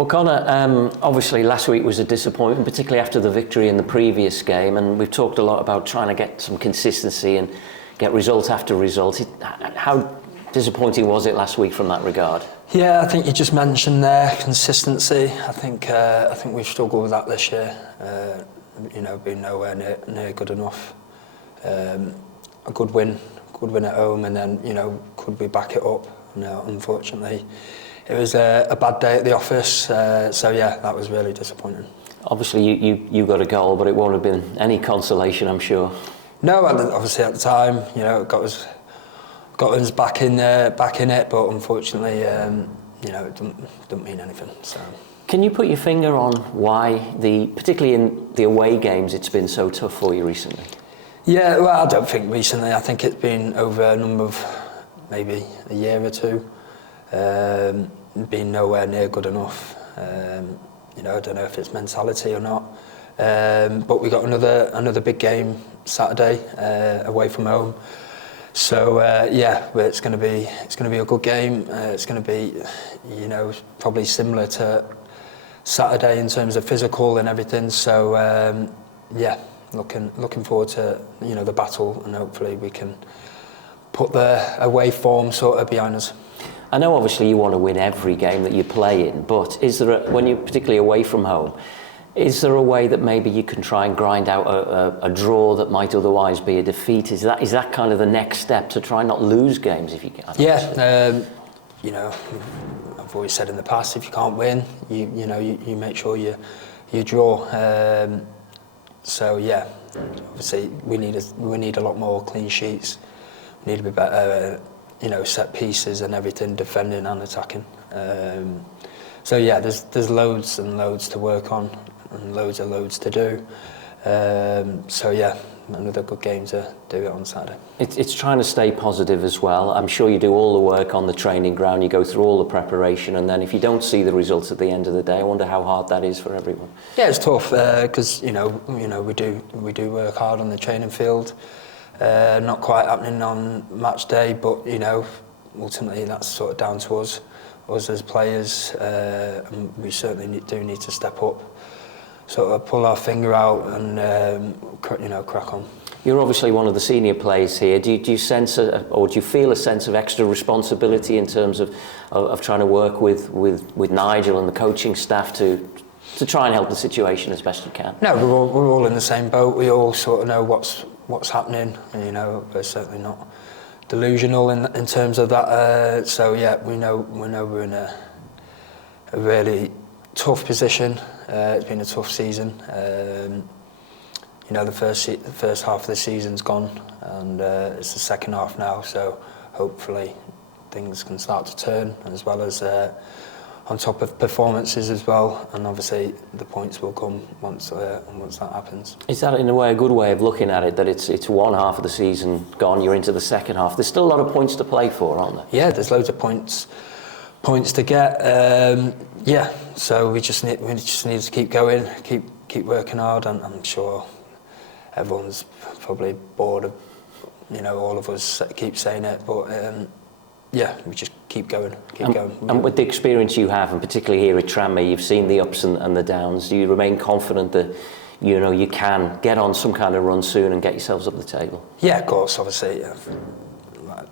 Well, Connor, obviously last week was a disappointment, particularly after the victory in the previous game, and we've talked a lot about trying to get some consistency and get result after result. How disappointing was it last week from that regard? Yeah, I think you just mentioned there consistency. I think we've struggled with that this year. Being nowhere near good enough. A good win at home, and then could we back it up? No, unfortunately, it was a bad day at the office. So yeah, that was really disappointing. Obviously, you got a goal, but it won't have been any consolation, I'm sure. No, obviously at the time, it got us back in it, but unfortunately, it doesn't mean anything. So. Can you put your finger on why, particularly in the away games, it's been so tough for you recently? Yeah, well, I don't think recently. I think it's been over a number of, maybe a year or two, been nowhere near good enough. I don't know if it's mentality or not. But we got another big game Saturday away from home. So it's going to be a good game. It's going to be, probably similar to Saturday in terms of physical and everything. So looking forward to the battle, and hopefully we can put the away form sort of behind us. I know obviously you want to win every game that you play in, but is there when you're particularly away from home, is there a way that maybe you can try and grind out a draw that might otherwise be a defeat? Is that kind of the next step to try and not lose games if you can? Yeah, I've always said in the past, if you can't win, you make sure you draw. So yeah, obviously we need a lot more clean sheets. We need to be better, set pieces and everything, defending and attacking. So yeah, there's loads and loads to work on, and loads to do. So yeah, another good game to do it on Saturday. It's trying to stay positive as well. I'm sure you do all the work on the training ground, you go through all the preparation, and then if you don't see the results at the end of the day, I wonder how hard that is for everyone. Yeah, it's tough because we do work hard on the training field. Not quite happening on match day, but ultimately that's sort of down to us as players. And we certainly do need to step up, sort of pull our finger out and crack on. You're obviously one of the senior players here. Do you sense or do you feel a sense of extra responsibility in terms of trying to work with Nigel and the coaching staff to try and help the situation as best you can? No, we're all in the same boat. We all sort of know what's happening. We're certainly not delusional in terms of that. So yeah, we know we're in a really tough position. It's been a tough season. The first half of the season's gone, and it's the second half now. So hopefully things can start to turn, as well as on top of performances as well. And obviously the points will come once that happens. Is that in a way a good way of looking at it, that it's one half of the season gone, you're into the second half? There's still a lot of points to play for, aren't there? Yeah, there's loads of points to get. So we just need to keep going, keep working hard, and I'm sure everyone's probably bored of all of us keep saying it, but we just keep going. And with the experience you have, and particularly here at Tranmere, you've seen the ups and the downs. Do you remain confident that you can get on some kind of run soon and get yourselves up the table? Yeah, of course. Obviously,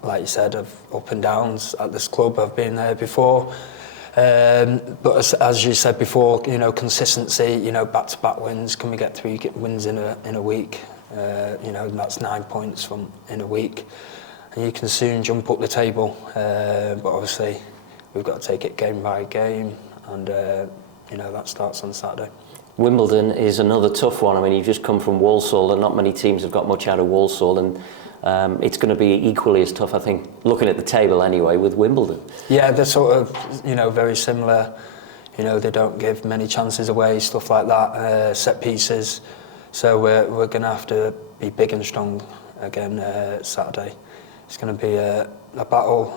like you said, of up and downs at this club. I've been there before. But as you said before, consistency, back-to-back wins. Can we get 3 wins in a week? That's 9 points in a week, and you can soon jump up the table. But obviously, we've got to take it game by game, and that starts on Saturday. Wimbledon is another tough one. I mean, you've just come from Walsall, and not many teams have got much out of Walsall, and it's going to be equally as tough, I think, looking at the table anyway, with Wimbledon. Yeah, they're sort of, very similar. They don't give many chances away, stuff like that, set pieces. So we're going to have to be big and strong again Saturday. It's going to be a battle,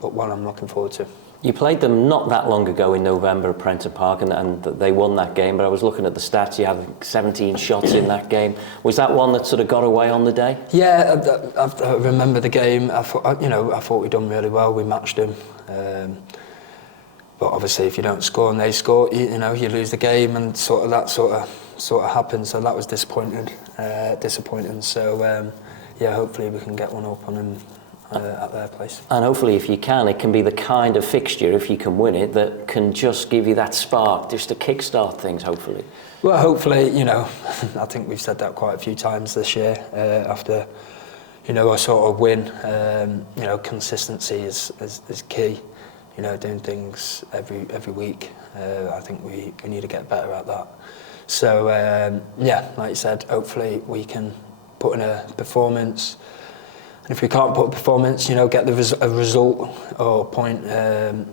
but one I'm looking forward to. You played them not that long ago in November at Prenton Park, and they won that game, but I was looking at the stats. You had 17 shots in that game. Was that one that sort of got away on the day? Yeah, I remember the game. I thought we'd done really well. We matched them. but obviously if you don't score and they score, you know, you lose the game, and that sort of happened. So that was disappointing. So yeah, hopefully we can get one up on them at their place. And hopefully, if you can, it can be the kind of fixture, if you can win it, that can just give you that spark, just to kickstart things, hopefully. Well, hopefully, you know, I think we've said that quite a few times this year. After, you know, a sort of win, you know, consistency is key. You know, doing things every week. I think we need to get better at that. So yeah, like you said, hopefully we can put in a performance. And if we can't put a performance, you know, get a result or point, and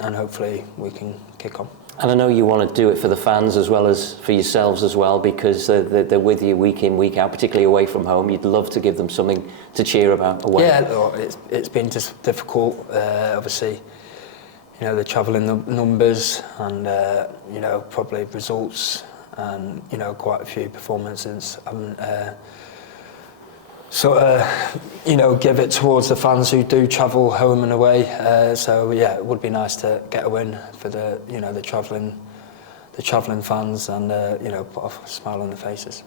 hopefully we can kick on. And I know you want to do it for the fans as well as for yourselves as well, because they're with you week in, week out, particularly away from home. You'd love to give them something to cheer about away. Yeah, it's been just difficult, obviously. You know, the travelling numbers and, you know, probably results and, you know, quite a few performances haven't sort of, you know, give it towards the fans who do travel home and away. So yeah, it would be nice to get a win for the, you know, the travelling fans, and you know, put a smile on their faces.